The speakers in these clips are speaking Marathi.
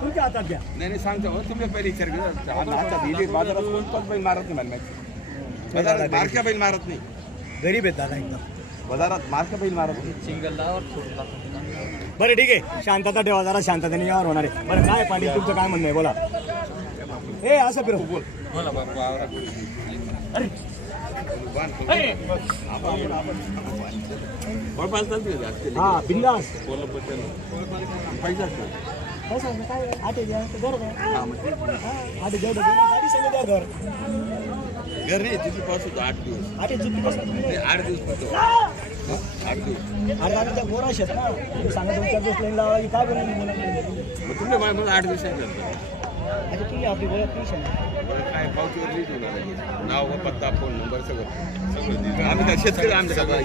तुमच्या हातात द्या. नाही सांगतो हो, तुम्ही पहिले विचार करा. आता दिली बाजारात कोणताच बैल मारत नाही मला. बाजारात मार्का बैल मारत नाही. गरीब आहेत दादा एकदम. बाजारात मार्का बैल मारत नाही. सिंगलला सोडला. बरं ठीक आहे, शांतता ठेवा जरा, शांततेने यावर होणार आहे. बरं काय पाटील तुमचं काय म्हणणं आहे बोला. ए असं फिरव बोल. बोला बाबा. अरे हा बिंदास घर नाही तिथे पासून 8 दिवस. 8 दिवस 8 दिवस फक्त. 8 दिवस. अरे गोरा शेत ना सांगा तुमच्या दिवस लाईन लावा काय बोला मग तुम्ही मला 8 दिवस सांगितलं. अच्छा तुम्ही आपली बोलत नाही. काय पावतीवर लिहित होणार नाव पत्ता फोन नंबर सगळं आम्ही काय शेतकरी आमच्या सगळं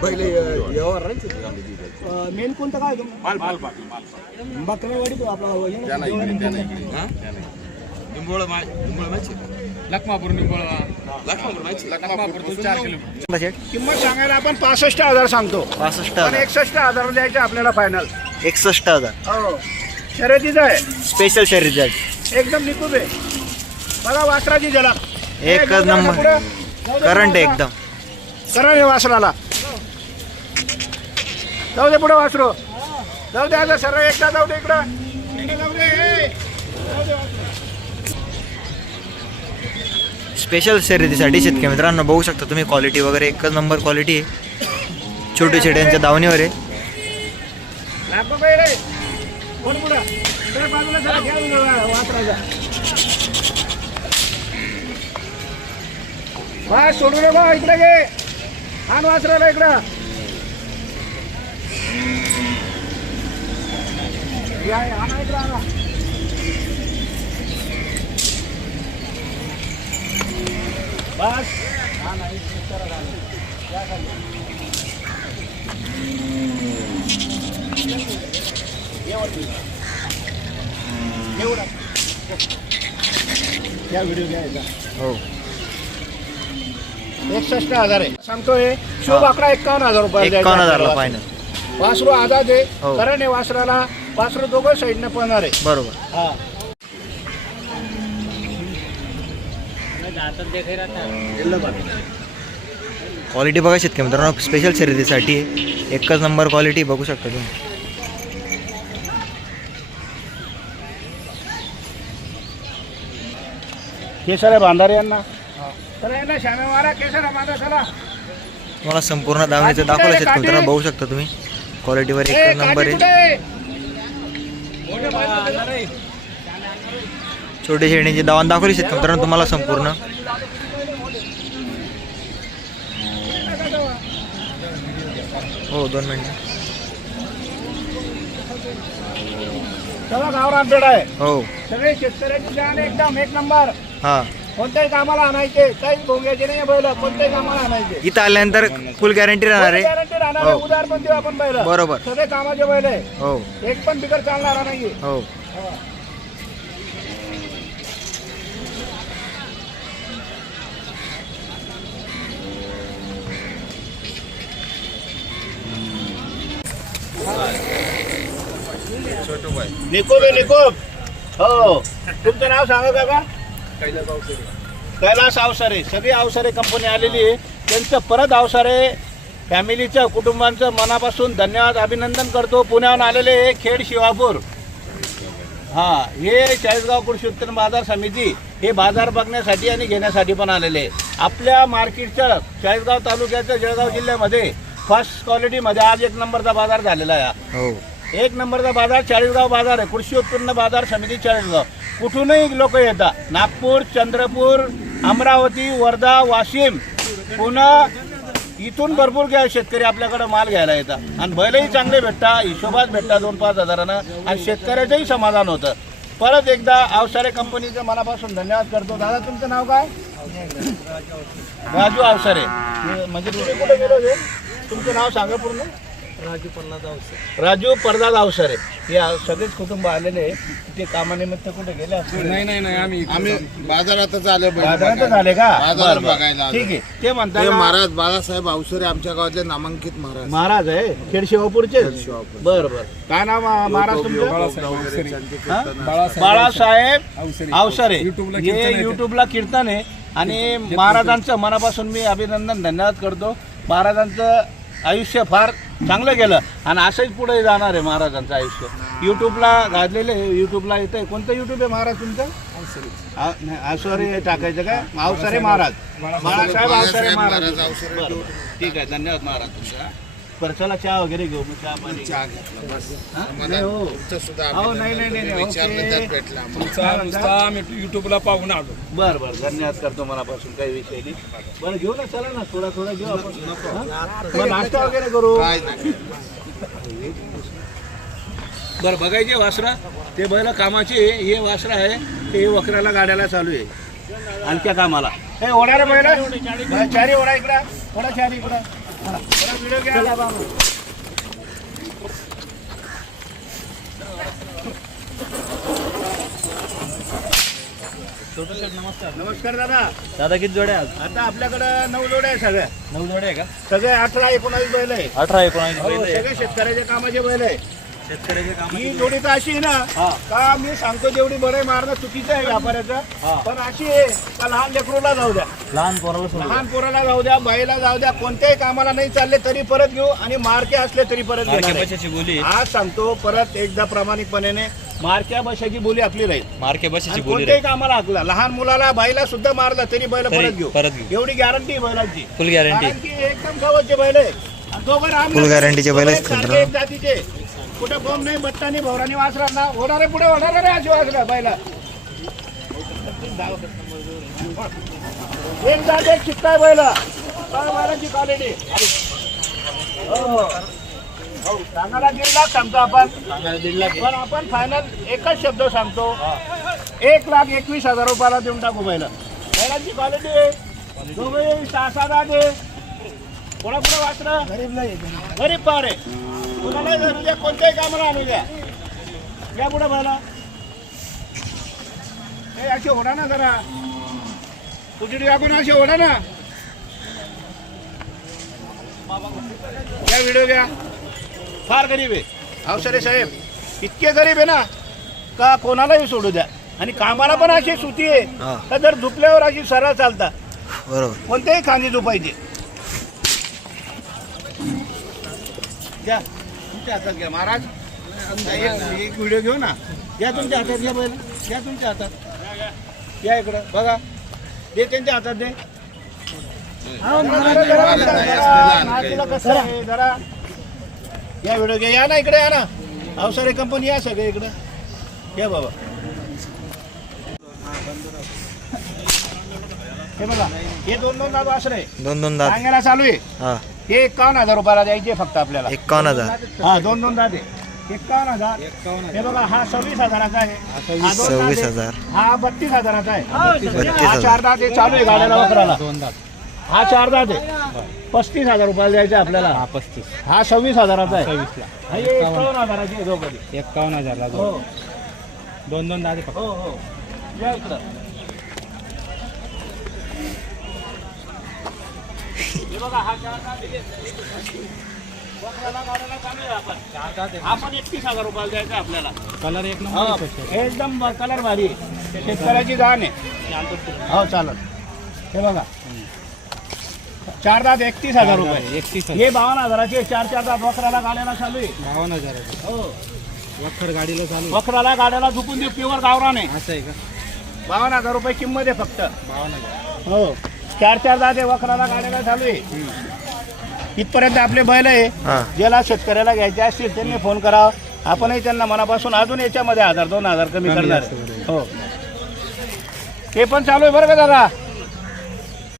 पहिले व्यवहार राहायचं. मेन कोणतं काय तुम्ही माल माल माल बकरेवाडी तो आपला निंबोळ माहिती लखमापूर निंबोळ लखमापूर माहिती लखमापूर 4 किलोमीटर. किंमत सांगायला आपण 65,000 सांगतो. 65,000. 61,000 द्यायचे आपल्याला फायनल. 61,000. हो शर्यतीचं आहे. स्पेशल शर्यत आहे. एकदम निकूब आहे. बघा वासराची झलक. एकच नंबर करंट आहे एकदम. करा हे वासराला. जाऊ दे पुढे वासरू. जाऊ दे आता सरळ एकदा जाऊ दे इकडं. इकडे जाऊ दे. जाऊ दे वासरू. स्पेशल शर्यतीसाठी शेतकरी मित्रांनो बघू शकता तुम्ही क्वालिटी वगैरे एकच नंबर क्वालिटी आहे. छोटे छोट्यांच्या दावणीवर आहे. लागतो काय रे कोण पुढं तर बाजूला जरा घ्या वासराचा. वास सोडू नका इकडे घे. आण वासराला इकडं. या आणा इकडं आणा. बस हा नाही या खाली. या व्हिडिओ घ्यायचा. हो 61,000 आहे सांगतोय. शुभ आकडा 51,000 रुपये. 51,000ला फायनल. वासरू आजाद आहे. हो. कारण आहे वासराला. वासरू दोघं साईडने पळणार आहे. बरोबर. हा क्वालिटी बघा शेतकरी मित्रांनो स्पेशल शर्यतीसाठी आहे. एकच नंबर क्वालिटी बघू शकता तुम्ही. केसर आहे बांधारे यांना. तर यांना श्यामे मारा केसर आहे माझा चला. तुम्हाला संपूर्ण दावणीचं दाखवलं शेतकरी मित्रांनो बघू शकता तुम्ही. क्वालिटीवर एकच नंबर आहे. छोटे शेळींची दावण दाखवली शेतकरी मित्रांनो तुम्हाला संपूर्ण. हो 2 मिनिटं. चला गावरान पेड आहे. हो सगळे शेतकऱ्यांची जाण एकदम एक नंबर. हां कोणत्याही कामाला आणायचे. काहीच भोंग्याचे नाही बैल. कोणत्याही कामाला आणायचे. इथं आल्यानंतर फुल गॅरंटी राहणार आहे. गॅरंटी राहणार आहे. उदार पण देऊ आपण बैल. बरोबर. सगळे कामाचे बैल आहे. हो एक पण बिगर चालणारा नाहीये. हो निकोब आहे निकोब. हो तुमचं नाव सांगा काका. कैलास अवसारे. सगळी अवसारे कंपनी आलेली आहे. त्यांचं परत अवसारे फॅमिलीचं कुटुंबांचं मनापासून धन्यवाद अभिनंदन करतो. पुण्याहून आलेले हे खेड शिवापूर. हां हे चाळीसगाव कृषी उत्पन्न बाजार समिती हे बाजार बघण्यासाठी आणि घेण्यासाठी पण आलेले. आपल्या मार्केटचं चाळीसगाव तालुक्याचं जळगाव जिल्ह्यामध्ये फर्स्ट क्वालिटीमध्ये आज 1 नंबरचा बाजार झालेला आहे. हो 1 नंबरचा बाजार चाळीसगाव बाजार आहे. कृषी उत्पन्न बाजार समिती चाळीसगाव. कुठूनही लोक येतात. नागपूर, चंद्रपूर, अमरावती, वर्धा, वाशिम, पुणे इथून भरपूर शेतकरी आपल्याकडे माल घ्यायला येतात. आणि बैलही चांगले भेटतात. हिशोबात भेटतात 2-5 हजारानं. आणि शेतकऱ्याचंही समाधान होतं. परत एकदा अवसारे कंपनीचं मनापासून धन्यवाद करतो. दादा तुमचं नाव काय. राजू अवसारे. म्हणजे तुम्ही कुठे गेलो तुमचं नाव सांगा पूर्ण. राजू प्रल्हाद अवसरे हे सगळेच कुटुंब आलेले आहे. ते कामानिमित्त कुठे गेले असतील? आम्ही बाजारातच आलो बाजारातच आले का? बाजारात बरं, बरं. बघायला आलो. ठीक आहे. ते म्हणतात हे का? महाराज बाळासाहेब अवसरे आमच्या गावातले नामांकित महाराज महाराज आहे खेडशिवापूरचे. खेडशिवापूर. बरं बरं. काय नाव महाराज तुमचं? हा? बाळासाहेब अवसरे. हे युट्यूबला कीर्तन आहे आणि महाराजांचं मनापासून मी अभिनंदन धन्यवाद करतो. महाराजांचं आयुष्य फार चांगलं गेलं आणि असंच पुढे जाणार आहे महाराजांचं आयुष्य. युट्यूबला गाजलेलं आहे. युट्यूबला येतं. कोणतं युट्यूब आहे महाराज तुमचं? अवसरे टाकायचं काय? अवसरे महाराज. बाळासाहेब अवसरे महाराज. बरं. ठीक आहे. धन्यवाद महाराज तुमचा. बरं चला चहा वगैरे घेऊ. मग चहा पाणी. चहा घेतला बस. हा? मला नाही, हो. तुमचं सुद्धा हो, नाही, नाही, नाही, नाही. विचारलं ओके. त्यात भेटलं आम्हाला. आम्ही युट्यूबला पाहून आलो. बरं बरं धन्यवाद करतो मनापासून. काही विषय नाही. बरं घेऊ ना. चला ना. थोडा थोडा घेऊ आपण. हा? मग नाश्ता वगैरे करू. काय नाही बरं बघायचे वासरा ते बैल कामाचे. हे वासरा आहे ते वखराला गाड्याला चालू आहे आणख्या कामाला. हे ओढा रे बैल. चारी ओढा इकडं. ओढा चारी इकडं. व्हिडिओ घ्या. नमस्कार दादा. दादा किती जोड्या आता आपल्याकडं 9 जोड्या आहे. सगळ्या 9 जोड्या आहे का? सगळे 18-19 बैल आहे. 18-19 हो, सगळे शेतकऱ्याच्या कामाचे बैल आहे. शेतकऱ्याचे काम. ही जोडी तर अशी आहे ना का मी सांगतो जेवढी बरं मारणं चुकीचं आहे व्यापाऱ्याचं. पण अशी आहे का लहान लेकरूला जाऊ द्या, लहान पोराला सोडून लहान पोराला जाऊ द्या, बाईला जाऊ द्या, कोणत्याही कामाला नाही चालले तरी परत घेऊ आणि मारके असले तरी परत घेणार आहे. बशाची बोली आज सांगतो परत एकदा प्रामाणिकपणे मारक्या बशाची बोली आपली राहील. मार्के बशाची आणि बोली कोणत्याही कामाला हाकला, लहान मुलाला बाईला सुद्धा मारला तरी बैल परत घेऊ. परत घेऊ. एवढी गॅरंटी बैलांची. फुल गॅरंटी. कारण की एकदम जवळचे बैल आहे. आणि दोघं राम Full guarantee चे बैल आहेत सारखे मित्रांनो. एक जातीचे. कुठे बॉम्ब नाही, बट्टा नाही, भवरानी वासरा ना होणारे पुढे होणार रे अशी वासरा बैला. एक जात एक चित्ता आहे बैला. बैलांची क्वालिटी. सांगायला 1.5 लाख सांगतो आपण. पण आपण फायनल एकच शब्द सांगतो, 1,21,000 रुपयाला देऊन टाकू बैला. बैलांची क्वालिटी आहे. दोघे 6-7 आहे. कोणा पुढे वाचलं गरीब नाही, गरीब पार आहे. कुणाला धरू द्या, कोणत्याही कामाला आणू द्या. या पुढे बैला हे अशी होणार ना जरा तुझी आपण अशी होणार ना. या व्हिडिओ घ्या. फार गरीब आहे अवसरे साहेब. इतके गरीब आहे ना का कोणालाही सोडू द्या. आणि कामाला पण अशी सुती आहे का जर झुपल्यावर अशी सरळ चालता. बरोबर. कोणत्याही खांदी झोपायची. घ्या तुमच्या हातात घ्या महाराज. एक व्हिडिओ घेऊ ना. घ्या तुमच्या हातात घ्या बैल. घ्या तुमच्या हातात. या इकडं बघा. दे त्यांच्या हातात दे. नातीला कसं आहे जरा. या व्हिडिओ घ्या. या ना इकडे. या ना अवसरे कंपनी. या सगळे इकडे या बाबा. हे बघा हे 2-2 दादा आश्रय 2-2 दात. सांगायला चालू आहे. हा. हे 51,000 रुपयाला द्यायचे फक्त आपल्याला. 51,000. हा 2-2 दाते 51,000. हे बघा हा 26,000चा आहे. हा 2 दात आहे. 26,000. हा 32,000चा आहे. हा 32,000. 4 दात आहे. चालू आहे गाड्याला वखराला. हा 4 दात आहे. 35,000 रुपयाला द्यायचे आपल्याला. हा 26,000चा आहे. हा 51,000चे आहे दोघं. 51,000 हो 2-2 दादे हो हो. या इकडं. हे बघा हा 4 दात आहे. वखराला गाड्याला चालू आहे आपण. हा पण 31,000 रुपयाला द्यायचा आपल्याला. कलर एक हो, एकदम कलर भारी आहे. शेतकऱ्याची जाण आहे. हो चालत. हे बघा 4 दात 31,000 रुपये. 31,000. हे 52,000चे 4 दात वखराला गाड्याला चालू आहे. 52,000 हो वखर गाडीला चालू वखराला गाड्याला झुकून देऊ. प्युअर गावरान आहे. असं आहे का? 52,000 रुपये किंमत आहे फक्त. 52,000. हो 4 दात आहे वखराला गाड्याला चालू आहे. इथपर्यंत आपले बैल आहे. हा. ज्याला शेतकऱ्याला घ्यायचे असतील त्यांनी फोन करावा. आपणही त्यांना मनापासून अजून याच्यामध्ये 1,000-2,000 कमी करणार आहे. हो ते पण चालू आहे बरं का दादा.